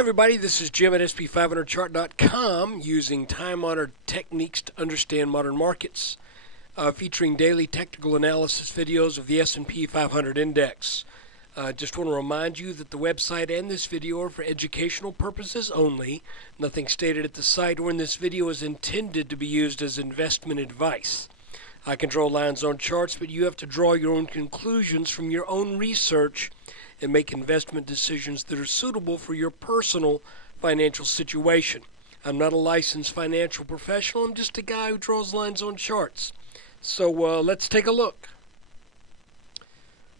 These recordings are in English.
Everybody, this is Jim at SP500chart.com using time-honored techniques to understand modern markets, featuring daily technical analysis videos of the S&P 500 index. Just want to remind you that the website and this video are for educational purposes only. Nothing stated at the site or in this video is intended to be used as investment advice. I can draw lines on charts, but you have to draw your own conclusions from your own research and make investment decisions that are suitable for your personal financial situation. I'm not a licensed financial professional. I'm just a guy who draws lines on charts. So let's take a look.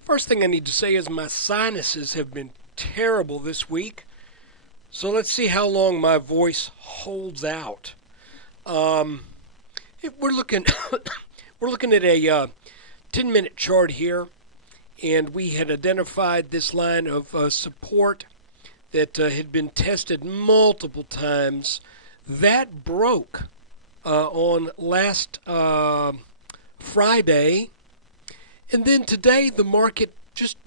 First thing I need to say is my sinuses have been terrible this week. So let's see how long my voice holds out. If we're looking at a 10-minute chart here. And we had identified this line of support that had been tested multiple times. That broke on last Friday. And then today the market just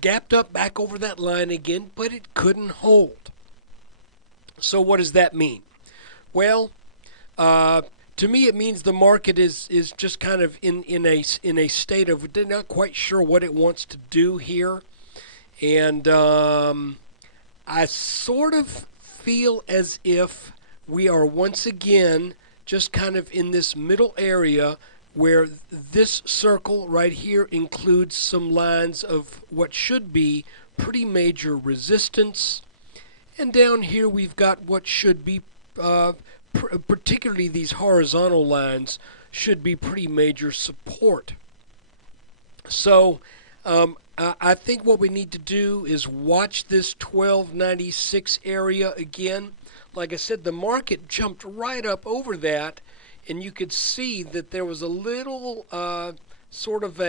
gapped up back over that line again, but it couldn't hold. So what does that mean? Well, to me, it means the market is just kind of in a state of they're not quite sure what it wants to do here, and I sort of feel as if we are once again just kind of in this middle area where this circle right here includes some lines of what should be pretty major resistance, and down here we've got what should be particularly these horizontal lines should be pretty major support. So I think what we need to do is watch this 1296 area again. Like I said, the market jumped right up over that, and you could see that there was a little sort of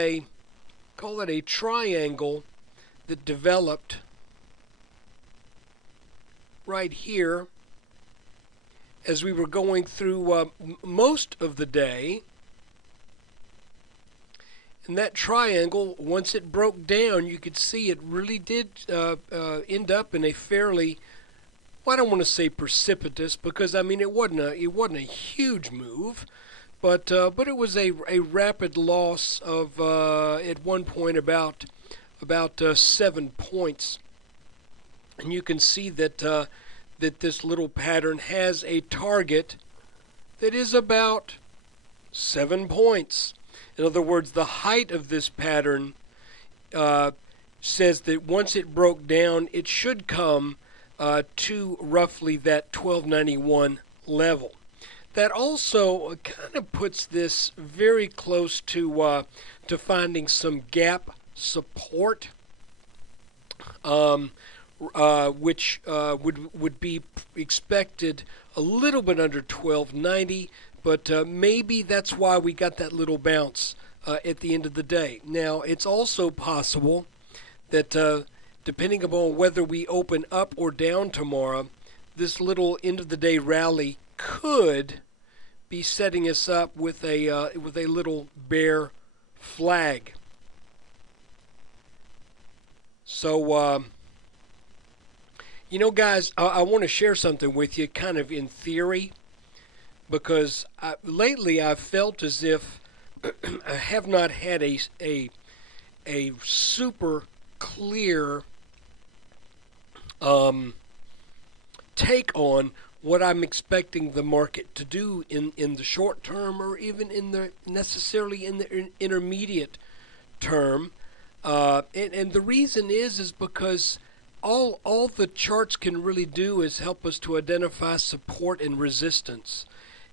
call it a triangle that developed right here as we were going through most of the day. And that triangle, once it broke down, you could see it really did end up in a fairly, well, I don't want to say precipitous, because I mean it wasn't a huge move, but it was a rapid loss of at one point about 7 points, and you can see that this little pattern has a target that is about 7 points. In other words, the height of this pattern says that once it broke down, it should come to roughly that 1291 level. That also kind of puts this very close to finding some gap support. Which would be expected a little bit under 1290, but maybe that's why we got that little bounce at the end of the day. Now, it's also possible that depending upon whether we open up or down tomorrow, this little end of the day rally could be setting us up with a little bear flag. So you know, guys, I want to share something with you kind of in theory, because lately I've felt as if I have not had a super clear take on what I'm expecting the market to do in the short term, or even necessarily in the intermediate term. And the reason is because all the charts can really do is help us to identify support and resistance.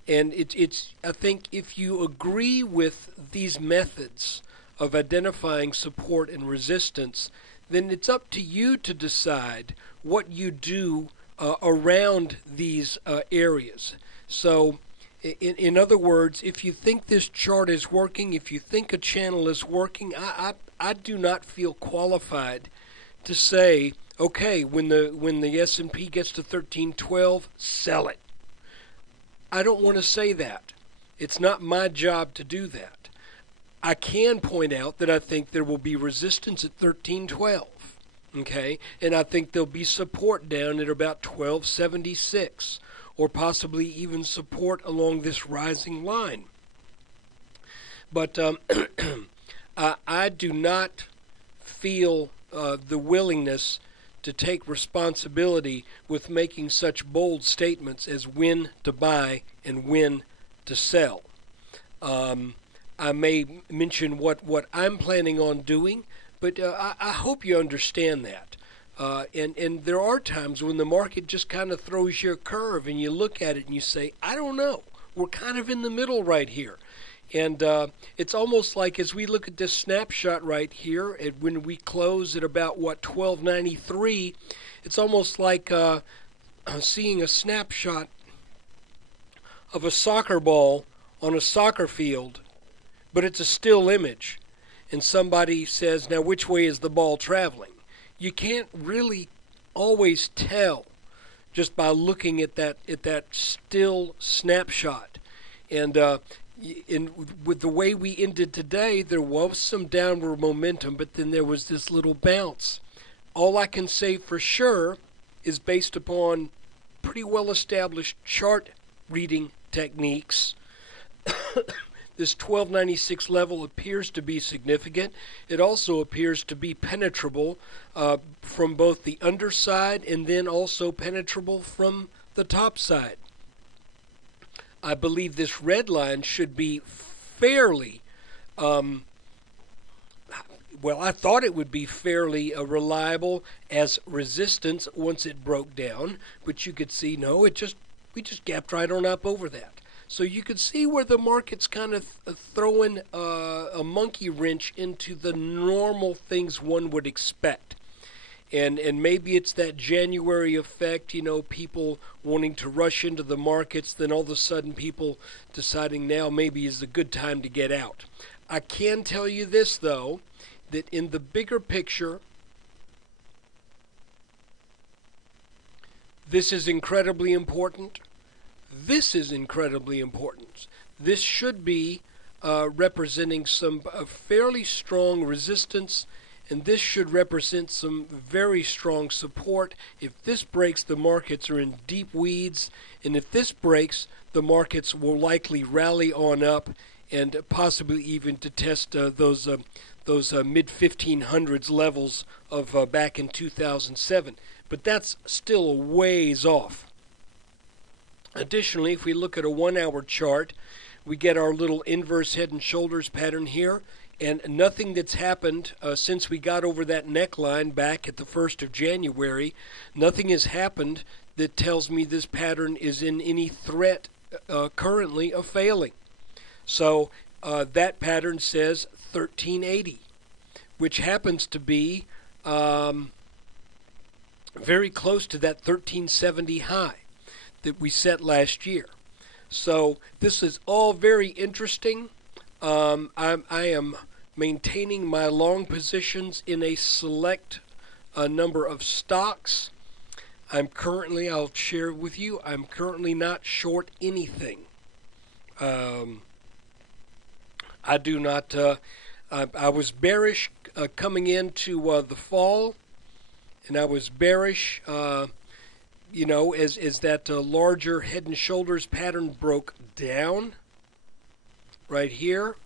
And it's I think if you agree with these methods of identifying support and resistance, then it's up to you to decide what you do around these areas. So in other words, if you think this chart is working, if you think a channel is working, I do not feel qualified to say, okay, when the S&P gets to 1312, sell it. I don't want to say that. It's not my job to do that. I can point out that I think there will be resistance at 1312. Okay, and I think there'll be support down at about 1276, or possibly even support along this rising line. But I do not feel the willingness to take responsibility with making such bold statements as when to buy and when to sell. I may mention what I'm planning on doing, but I hope you understand that. And there are times when the market just kind of throws you a curve and you look at it and you say, I don't know. We're kind of in the middle right here. And it's almost like as we look at this snapshot right here, and when we close at about, 1293, it's almost like seeing a snapshot of a soccer ball on a soccer field, but it's a still image. And somebody says, now which way is the ball traveling? You can't really always tell just by looking at that still snapshot. And with the way we ended today, there was some downward momentum, but then there was this little bounce. All I can say for sure is based upon pretty well-established chart reading techniques. This 1296 level appears to be significant. It also appears to be penetrable from both the underside and then also penetrable from the top side. I believe this red line should be fairly, I thought it would be fairly reliable as resistance once it broke down, but you could see, no, we just gapped right on up over that. So you could see where the market's kind of throwing a monkey wrench into the normal things one would expect. And maybe it's that January effect, people wanting to rush into the markets, then all of a sudden people deciding now maybe is a good time to get out. I can tell you this, though, that in the bigger picture, this is incredibly important. This is incredibly important. This should be representing some fairly strong resistance, and this should represent some very strong support. If this breaks, the markets are in deep weeds, and if this breaks, the markets will likely rally on up and possibly even to test those mid-1500s levels of back in 2007. But that's still a ways off. Additionally, if we look at a 1-hour chart, we get our little inverse head and shoulders pattern here, and nothing that's happened since we got over that neckline back at the 1st of January, nothing has happened that tells me this pattern is in any threat currently of failing. So that pattern says 1380, which happens to be very close to that 1370 high that we set last year. So this is all very interesting. I am maintaining my long positions in a select number of stocks. I'll share with you, I'm currently not short anything. I do not, I was bearish coming into the fall, and I was bearish, as that larger head and shoulders pattern broke down right here.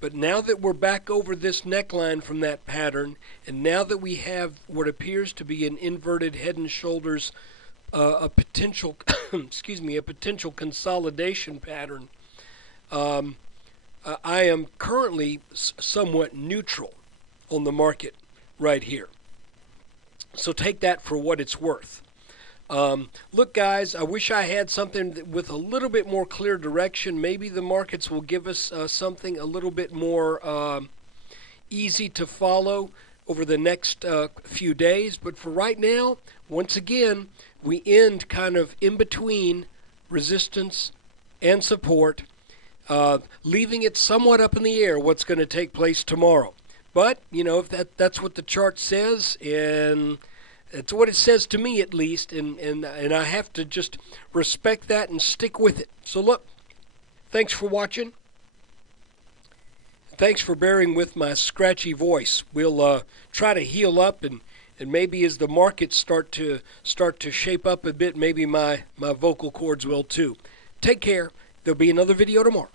But now that we're back over this neckline from that pattern, and now that we have what appears to be an inverted head and shoulders, a potential, a potential consolidation pattern, I am currently somewhat neutral on the market right here. So take that for what it's worth. Look, guys, I wish I had something with a little bit more clear direction. Maybe the markets will give us something a little bit more easy to follow over the next few days. But for right now, once again, we end kind of in between resistance and support, leaving it somewhat up in the air what's going to take place tomorrow. But, if that's what the chart says, and it's what it says to me, at least, and I have to just respect that and stick with it. So look, thanks for watching. Thanks for bearing with my scratchy voice. We'll try to heal up and And maybe as the markets start to shape up a bit, maybe my vocal cords will too. Take care. There'll be another video tomorrow.